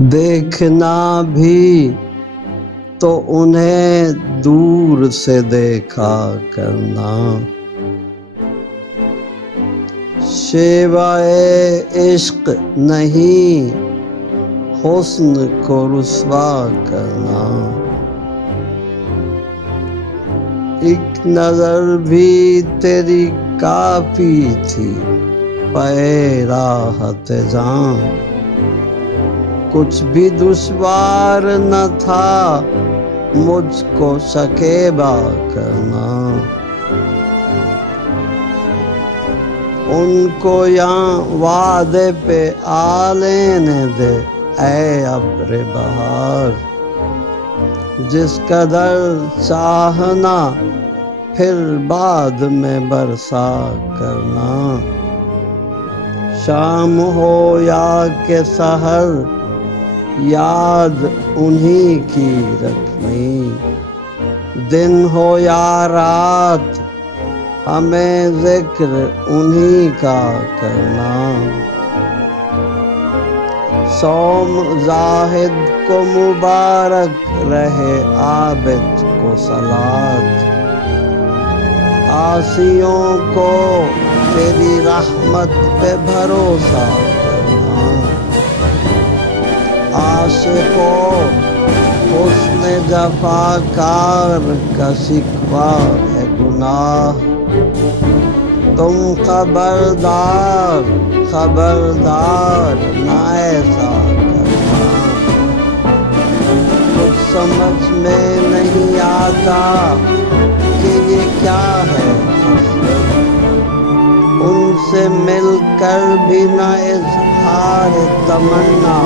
देखना भी तो उन्हें दूर से देखा करना, शेवाए इश्क नहीं हुस्न को रुस्वा करना। एक नजर भी तेरी काफी थी पे राहत जान, कुछ भी दुश्वार न था मुझको शकेबा करना। उनको यहाँ वादे पे आ लेने दे ऐ अब्र बहार, जिस कदर चाहना फिर बाद में बरसा करना। शाम हो या के सहर याद उन्हीं की रखनी, दिन हो या रात हमें जिक्र उन्हीं का करना। सौम जाहिद को मुबारक रहे आबिद को सलात, आसियों को तेरी रहमत पे भरोसा करना। आशिकों हुस्न जफाकार का शिकवा है गुनाह, तुम खबरदार खबरदार ना ऐसा करना। कुछ समझ में नहीं आता कि ये क्या है हसरत, उनसे मिलकर भी ना इज़हार तमन्ना